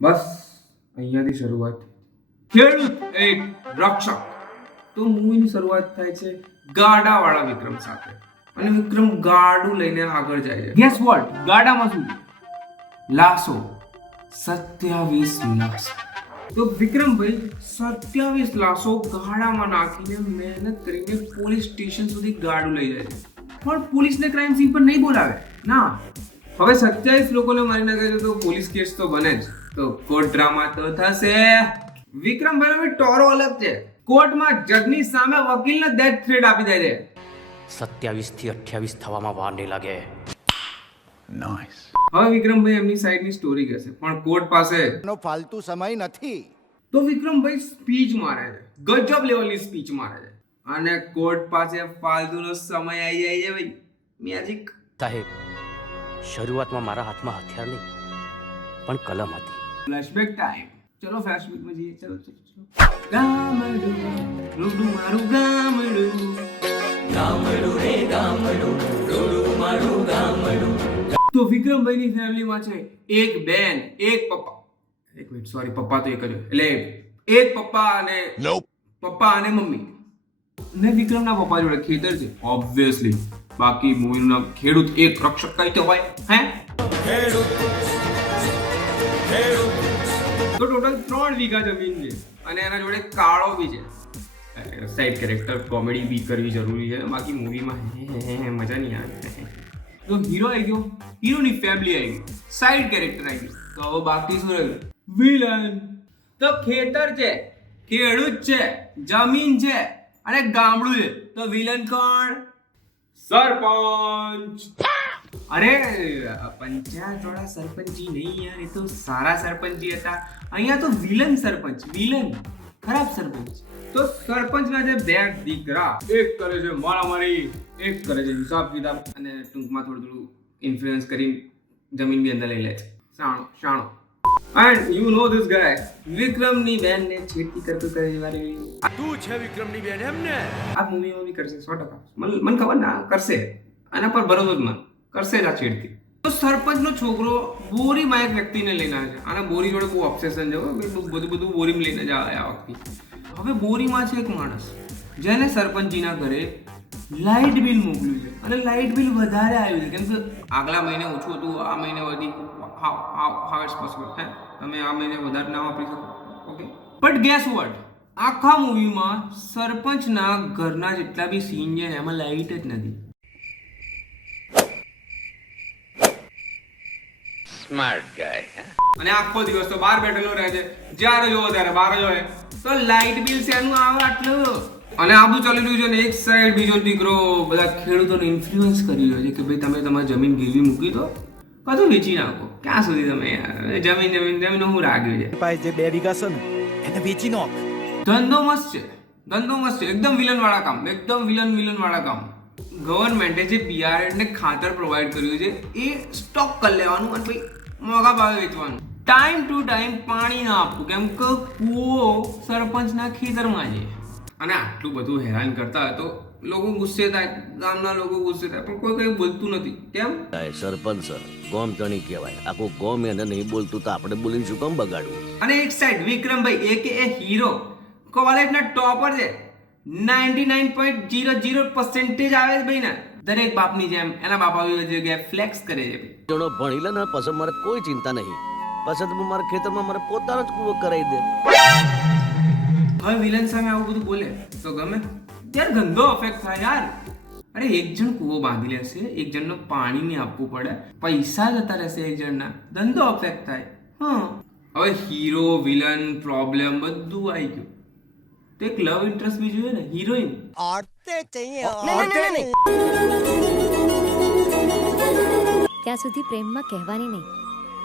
બસ અહીંયાથી શરૂઆત. ખેડૂત એક રક્ષક. તો મૂવીની શરૂઆત થાય છે ગાડાવાળા વિક્રમ સાથે. અને વિક્રમ ગાડું લઈને આગળ જાય છે. Gas vote? ગાડામાં શું? લાશો. 27 લાશો. તો વિક્રમભાઈ 27 લાશો ગાડામાં નાખીને મહેનત કરીને પોલીસ સ્ટેશન સુધી ગાડું લઈ જાય છે. પણ પોલીસને ક્રાઇમ સીન પર નહીં બોલાવે. ના, હવે 27 લોકોને મારી નાખે છે તો પોલીસ કેસ તો બને જ. તો કોર્ટ ડ્રામા તો થશે. વિક્રમભાઈનો બી ટોરો અલગ છે. કોર્ટમાં જજની સામે વકીલને ડેથ થ્રેટ આપી દે છે. 27 થી 28 થવામાં વાર નહીં લાગે. નાઇસ. હવે વિક્રમભાઈ એમની સાઈડની સ્ટોરી કહેશે, પણ કોર્ટ પાસે નો ફાલતુ સમય નથી. તો વિક્રમભાઈ સ્પીચ મારે છે. ગજબ લેવલની સ્પીચ મારે છે. અને કોર્ટ પાસે ફાલતુનો સમય આવી જાય છે ભાઈ. મેજિક. સાહેબ, શરૂઆતમાં મારા હાથમાં હથિયાર નહીં પણ કલમ હતી. Flashback time. ચલો ફ્લેશબેકમાં જઈએ. ચલો ચલો ચલો. ગામડું રૂડું મારું ગામડું. ગામડું રે ગામડું રૂડું મારું ગામડું. તો વિક્રમભાઈની ફેમિલીમાં છે એક બેન, એક પપ્પા. એક મિનિટ, સોરી, પપ્પા તો એક જ. એટલે એક પપ્પા અને પપ્પા અને મમ્મી. ને વિક્રમના પપ્પા જોડે ખેતર છે ઓબ્વિયસલી. બાકી મૂવીનું નામ ખેડૂત એક રક્ષક કઈ તો હોય. હે, તો ટોટલ 3 વીઘા જમીન છે અને એના જોડે કાળો બી છે. સાઈડ કેરેક્ટર કોમેડી બી કરવી જરૂરી છે, બાકી મૂવીમાં મજા નહીં આવે. તો હીરો આવી ગયો, હીરોની ફેમિલી આવી ગઈ, સાઈડ કેરેક્ટર આવી ગયું. તો હવે બાકી શું રહ્યું? વિલન. તો ખેતર છે, ખેડૂત છે, જમીન છે અને ગામડું છે. તો વિલન કોણ? સરપંચ. અરે પંચાયત વાળા સરપંચી નહીં યાર, એ તો સારા સરપંચી હતા. અહીંયા તો વિલન સરપંચ, વિલન, ખરાબ સરપંચ. તો સરપંચના જે બે દીકરા, એક કરે છે મારામારી, એક કરે છે હિસાબ કિતાબ, અને ટૂંકમાં થોડું થોડું ઇન્ફ્લુઅન્સ કરીને જમીન બી અંદર લઈ લે છે. શાણો શાણો. એન્ડ યુ નો ધીસ ગાય, વિક્રમની બેનને છેડતી કરતું કરે વાળી. તું છે વિક્રમની બેન એમ ને? આ મૂવીમાં બી કરશે 100%. મને ખબર ના કરશે, આના પર ભરોસો જ મન કરશે જ આ છેડતી. તો સરપંચનો છોકરો બોરીમાં એક વ્યક્તિને લઈને આવે છે. આના બોરી જોડે બહુ ઓબ્સેશન છે, બધું બોરીમાં લઈને જ આવે આ વખતે. હવે બોરીમાં છે એક માણસ જેને સરપંચજીના ઘરે લાઇટ બિલ મોકલ્યું છે અને લાઇટ બિલ વધારે આવ્યું છે, કેમ કે આગલા મહિને ઓછું હતું, આ મહિને વધી. How it's possible? હે, તમે આ મહિને વધારે ના વાપરી શકો. Okay, but guess what? આખા મૂવીમાં સરપંચના ઘરના જેટલા બી સીન છે એમાં લાઇટ જ નથી. સ્માર્ટ ગાય. અને આખો દિવસ તો બહાર બેઠેલો રહે છે, જ્યારે જોવો ત્યારે બહાર જ હોય. તો લાઇટ બિલ શેનું આવે આટલું? અને આ બધું ચાલી રહ્યું છે ને એક સાઈડ બીજો દીકરો બધા ખેડૂતોને ઇન્ફ્લુઅન્સ કરી રહ્યો છે કે ભાઈ તમે તમારી જમીન ગીરવી મૂકી દો, બધું વેચી નાખો. ક્યાં સુધી તમે યાર જમીન હું રાખ્યું છે. પાસે જે 2 વીઘા છે ને એને વેચી નાખ. ધંધો મસ્ત છે, ધંધો મસ્ત છે. એકદમ વિલન વાળા કામ, એકદમ વિલન વાળા કામ. ગવર્મેન્ટે જે બિયારણ ને ખાતર પ્રોવાઈડ કર્યું છે એ સ્ટોક કરી લેવાનું અને ભાઈ મોંઘા ભાવે વેચવાનું. ટાઈમ ટુ ટાઈમ પાણી ના આપવું, કેમ કે કૂવો સરપંચના ખેતરમાં છે. અને આટલું બધું હેરાન કરતા હોય તો લોકો ગુસ્સે થાય, ગામના લોકો ગુસ્સે થાય, પણ કોઈ કઈ બોલતું નથી. કેમ? સરપંચ ગોમ તણી કહેવાય. આખું ગોમ એને નહીં બોલતું તો આપણે બોલીને શું કામ બગાડવું? અને એક સાઈડ વિક્રમભાઈ એ હીરો, કોલેજના ટોપર છે. 99.00% આવે છે ભાઈ ને. દરેક બાપની જેમ એના બાપા જગ્યાએ ફ્લેક્સ કરે છે. જણો ભણી લે ને પછી મારે કોઈ ચિંતા નહીં. પછી તો મારા ખેતરમાં મારે પોતાનો જ કૂવો કરાવી દે. હવે વિલન સામે આવું બધું બોલે તો ગમે યાર, ગંદો અફેક્ટ થાય યાર. અરે એક જણ કૂવો બાંધી લેશે, એક જણનો પાણી નહીં આપવું પડે, પૈસા જતા રહેશે એક જણના, ધંધો અફેક્ટ થાય. હવે હીરો વિલન પ્રોબ્લેમ બધું આવી ગયું. તો એક લવ ઇન્ટરેસ્ટ બી જોઈએ ને, હિરોઈન. ત્યાં સુધી પ્રેમમાં કહેવાની નહીં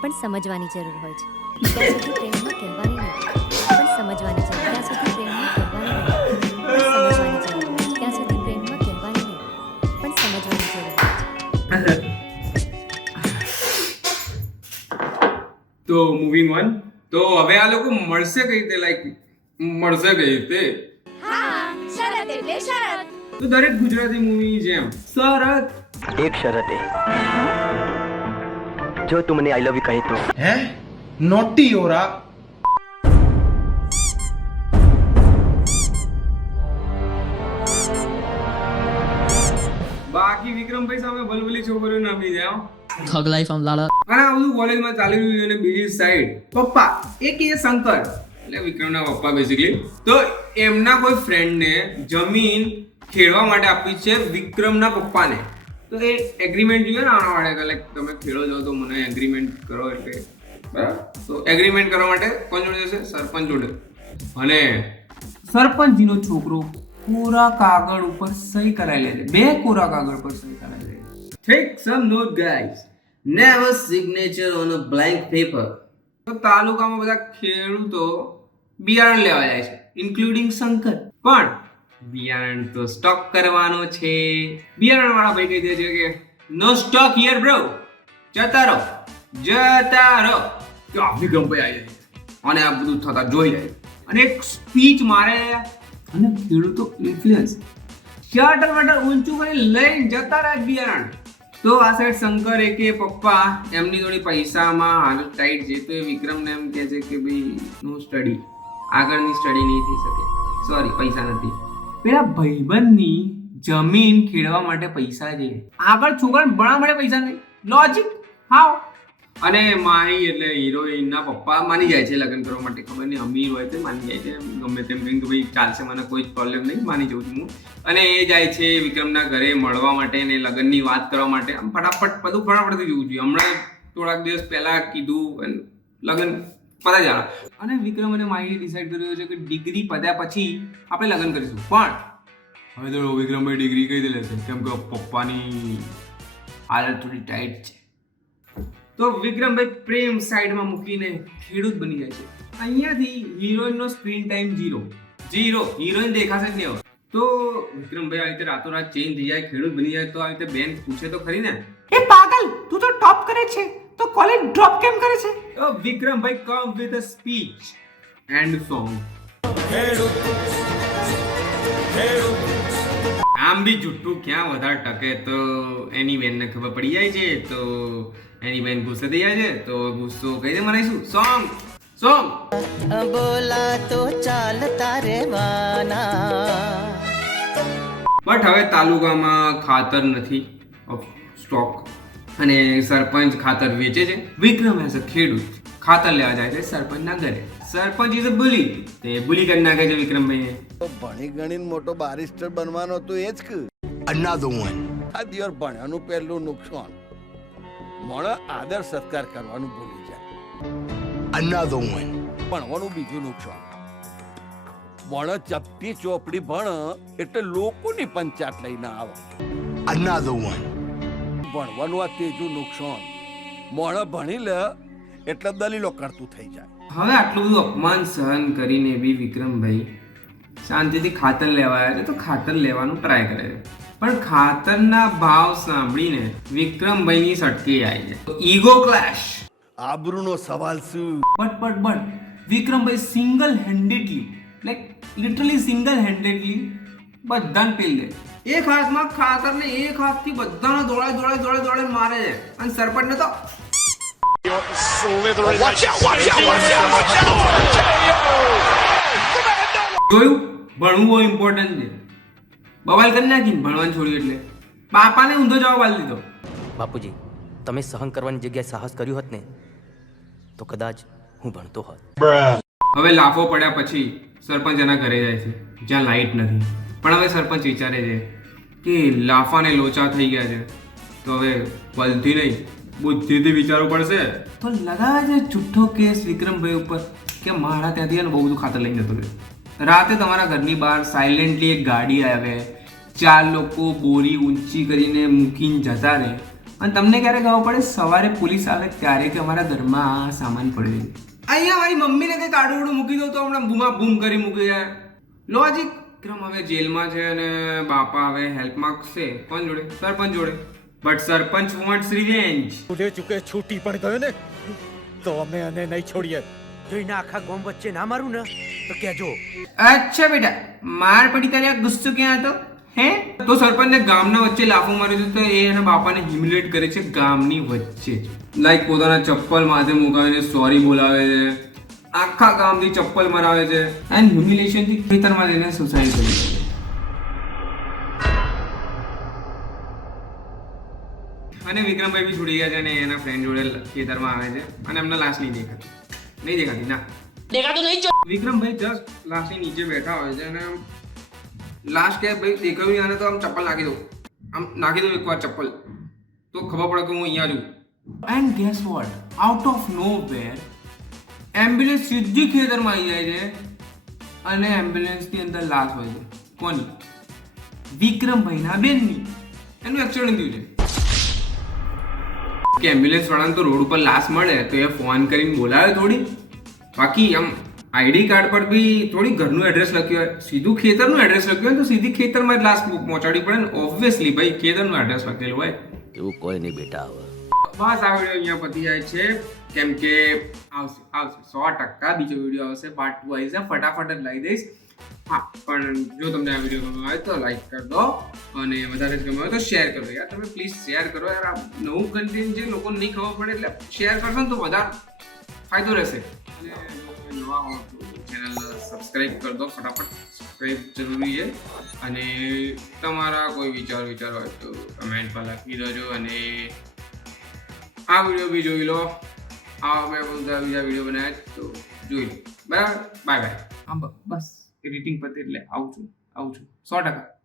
પણ સમજવાની જરૂર હોય છે. ત્યાં સુધી પ્રેમમાં કહેવાની નહીં પણ સમજવાની જરૂર. ત્યાં સુધી પ્રેમમાં કહેવાની નહીં પણ સમજવાની જરૂર. ત્યાં સુધી પ્રેમમાં કહેવાની નહીં પણ સમજવાની જરૂર. તો મૂવિંગ ઓન. તો હવે આ લોકો મળશે કઈ રીતે? મળશે કઈ રીતે? તો દરેક ગુજરાતી મૂવીની જેમ શરત. एक शर्त है, जो तुमने आई लव यू कही तो હે नोटी हो रहा। બાકી વિક્રમભાઈ સામે ભલભલી છોકરીઓ ના બી જાય હો. Thug life, I'm Lala. અને આ બધું કોલેજમાં ચાલી રહ્યું છે અને બીજી સાઈડ પપ્પા એક એ શંકર એટલે વિક્રમના પપ્પા બેઝિકલી તો એમના કોઈ ફ્રેન્ડને જમીન ખેડવા માટે આપી છે વિક્રમના પપ્પાને. તો એ એગ્રીમેન્ટ જોઈએ ને આના વાળે કે લાઈક તમે ખેડો જાઓ તો મને એગ્રીમેન્ટ કરો એટલે બરાબર. તો એગ્રીમેન્ટ કરવા માટે કોણ જોડે જશે? સરપંચ જોડે. અને સરપંચજીનો છોકરો કોરા કાગળ ઉપર સહી કરાવી લે છે. 2 કોરા કાગળ પર સહી કરાવી લે છે. Take some note, guys. Never signature on a blank paper. તો તાલુકામાં બધા ખેડૂતો બિયારણ લેવા જાય છે ઇન્ક્લુડિંગ શંકર. પણ બિયારણ તો સ્ટોક કરવાનો છે. બિયારણ વાળા ભાઈ કહી દે છે કે નો સ્ટોક હિયર બ્રો, જતા રહો. તો આ વિક્રમભાઈ આવી જાય અને આ બધું થતા જોઈ જાય અને એક સ્પીચ મારે અને ખેડૂતો ઇન્ફ્લુઅન્સ શર્ટ વટર ઊંચું કરી લઈને જતા રહે બિયારણ. તો આ સાઈડ શંકર કે પપ્પા એમની થોડી પૈસામાં હાલત ટાઈટ છે તો એ વિક્રમને એમ કહે છે કે ભાઈ નો સ્ટડી, આગળની સ્ટડી નહીં થઈ શકે, સોરી પૈસા નથી. પેલા ભાઈબંધની જમીન ખેડવા માટે પૈસા છે, આગળ છોકરાને ભણવા માટે પૈસા નહીં. લોજિક હાવ. અને માહી એટલે હિરોઈનના પપ્પા માની જાય છે લગ્ન કરવા માટે. ખબર નહીં અમીર હોય તો માની જાય છે, ગમે તેમ કહીને કે ભાઈ ચાલશે, મને કોઈ જ પ્રોબ્લેમ નહીં, માની જાઉં છું હું. અને એ જાય છે વિક્રમના ઘરે મળવા માટે ને લગ્નની વાત કરવા માટે. આમ ફટાફટ બધું ફટાફટથી જોવું જોઈએ. હમણાં થોડાક દિવસ પહેલા કીધું લગ્ન પતા જ. અને વિક્રમ અને માહી ડિસાઈડ કર્યું છે કે ડિગ્રી પત્યા પછી આપણે લગ્ન કરીશું. પણ હવે તો વિક્રમભાઈ ડિગ્રી કઈ દે લેશે કેમ કે પપ્પાની હાલત થોડી ટાઈટ છે. તો વિક્રમભાઈ પ્રેમ સાઈડમાં મૂકીને ખેડૂત બની જાય છે. અહીંયાથી હિરોઈનનો સ્ક્રીન ટાઈમ 0. હિરોઈન દેખાશે જ નહીં હવે. તો વિક્રમભાઈ આવી રીતે રાતોરાત ચેન્જ થઈ જાય, ખેડૂત બની જાય. તો આવી રીતે બેન પૂછે તો ખરી ને, એ પાગલ તું તો ટોપ કરે છે તો કોલેજ ડ્રોપ કેમ કરે છે? તો Vikrambhai come with a speech and song. આમ બી જુઠ્ઠું ક્યાં વધારે ટકે. તો એની બેનને ખબર પડી જાય છે તો એની બેન ગુસ્સે થઈ જાય છે તો ગુસ્સો કઈ રીતે મનાઈશું? સોંગ બોલા તો ચાલતા રહેવાના. બટ હવે તાલુકામાં ખાતર નથી સ્ટોક અને સરપંચ ખાતર વેચે છે. વિક્રમ એઝ અ ખેડૂત ખાતર લેવા જાય છે સરપંચના ઘરે. સરપંચ ઇઝ અ બુલી, તે બુલી કરી નાખે છે વિક્રમભાઈને. ભણી ગણીને મોટો બારિસ્ટર બનવાનો તો એ જ કે Another one. આ દિયર ભણ્યાનું પહેલું નુકસાન મોણે આદર સત્કાર કરવાનું ભૂલી જાય. Another one. ભણવાનું બીજું નુકસાન મોણે ચપટી ચોપડી ભણ એટલે લોકોની પંચાયત લઈને આવે. Another one. ભણવાનું આ ત્રીજું નુકસાન મોણે ભણી લે એટલે દલીલો કરતું થઈ જાય. હવે આટલું બધું અપમાન સહન કરીને બી વિક્રમભાઈ શાંતિથી ખાતર લેવા આવ્યા છે તો ખાતર લેવાનું ટ્રાય કરે છે. પણ ખાતરના ભાવ સાંભળીને વિક્રમભાઈની સટકી આવી છે. ઈગો ક્લેશ. આબરૂનો સવાલ શું? But Vikrambhai single હેન્ડેડલી like literally single હેન્ડેડલી બધાને પેલ દે. એક હાથમાં ખાતરને એક હાથથી બધાને દોડાય મારે છે. અને સરપંચને તો જોયું ભણવું બહુ ઇમ્પોર્ટન્ટ છે. બવાલ કરી નાખીને ભણવાનું છોડ્યું એટલે બાપાને ઊંધો જવાબ આપી દીધો. બાપુજી, તમે સહન કરવાની જગ્યાએ સાહસ કર્યું હોત ને તો કદાચ હું ભણતો હોત. હવે લાફો પડ્યા પછી સરપંચ એના ઘરે જાય છે જ્યાં લાઇટ નથી. પણ હવે સરપંચ વિચારે છે કે લાફાને લોચા થઈ ગયા છે તો હવે બલથી નહીં બુદ્ધિથી વિચારવું પડશે. તો લગાવે છે જુઠ્ઠો કેસ વિક્રમભાઈ ઉપર કે મારા ત્યાંથી બહુ બધું ખાતર લઈને જતો રહ્યો. રાતે તમારા ઘરની બહાર સાયલેન્ટલી એક ગાડી આવે, 4 લોકો બોરી ઊંચી કરીને મૂકીને જતા રહે અને તમને ક્યારે ખબર પડે? સવારે પોલીસ આવે ત્યારે કે અમારા ઘરમાં આ સામાન પડ્યો છે. અહીંયા મારી મમ્મીને કંઈક આડું મૂકી દો તો હમણાં બૂમા બૂમ કરી મૂકી જાય. લોજિક. વિક્રમ હવે જેલમાં છે અને બાપા હવે હેલ્પ માંગશે કોણ જોડે? સરપંચ જોડે. But sarpanch wants revenge. છૂટે ચૂકે છૂટી પણ ગયો ને તો અમે એને નહીં છોડીએ. જોઈને આખા ગામ વચ્ચે ના મારું ને તો કહેજો. અચ્છા બેટા, માર પડી ત્યારે આ ગુસ્સો ક્યાં હતો? હે તો સરપંચને ગામના વચ્ચે લાફો માર્યો છે તો એ એના બાપાને હ્યુમિલેટ કરે છે ગામની વચ્ચે જ. લાઈક પોતાના ચપ્પલ માથે મુકાવીને સોરી બોલાવે છે, આખા ગામથી ચપ્પલ મરાવે છે એન્ડ હ્યુમિલેશન થી ખેતરમાં જઈને સુસાઇડ કરી છે. અને વિક્રમભાઈ બી છોડી ગયા છે અને એના ફ્રેન્ડ જોડે ખેતરમાં આવે છે અને એમને લાશ નહીં દેખાતી ના વિક્રમભાઈ જસ્ટ લાશની નીચે બેઠા હોય છે અને લાશ કે ભાઈ દેખાયું આને તો આમ ચપ્પલ નાખી દઉં, આમ નાખી દઉં એકવાર ચપ્પલ તો ખબર પડે કે હું અહીંયા છું. And guess what, out of nowhere ambulance સીધી ખેતરમાં આવી જાય છે અને એમ્બ્યુલન્સની અંદર લાશ હોય છે. કોની? વિક્રમભાઈના બેનની. એનું એક્સિડન્ટ થયું છે કે એમ્બ્યુલન્સ વાળાને તો રોડ ઉપર લાશ મળે તો એ ફોન કરીને બોલાવે થોડી, બાકી આમ આઈડી કાર્ડ પર બી થોડી ઘરનું એડ્રેસ લખ્યું હોય, સીધું ખેતરનું એડ્રેસ લખ્યું હોય તો સીધી ખેતરમાં જ લાશ પહોંચાડવી પડે ને. ઓબ્વિયસલી ભાઈ ખેતરનું એડ્રેસ લખેલું હોય. એવું કોઈ નહીં બેટા હવે. બસ આ વિડીયો અહીંયા પતી જાય છે કેમ કે આવશે 100% બીજો વિડીયો આવશે, પાર્ટ 2 આવી છે, ફટાફટ જ લાવી દઈશ. હા, પણ જો તમને આ વિડીયો ગમ્યો હોય તો લાઈક કરી દો અને વધારે જ ગમ્યો હોય તો શેર કરો યાર. તમે પ્લીઝ શેર કરો યાર. આ નવું કન્ટેન્ટ જે લોકોને નહીં ખબર પડે એટલે શેર કરશો ને તો વધારે ફાયદો રહેશે. અને નવા હો તો ચેનલ સબસ્ક્રાઈબ કરી દો ફટાફટ. સબસ્ક્રાઈબ જરૂરી છે અને તમારા કોઈ વિચાર હોય તો કમેન્ટમાં લખી દેજો અને આ વિડીયો બી જોઈ લો. આ મેં બધા બીજા વિડીયો બનાવ્યા તો જોઈ લો. બરાબર, બાય બાય. હા બસ એડિટિંગ પતે એટલે આવું છું 100%.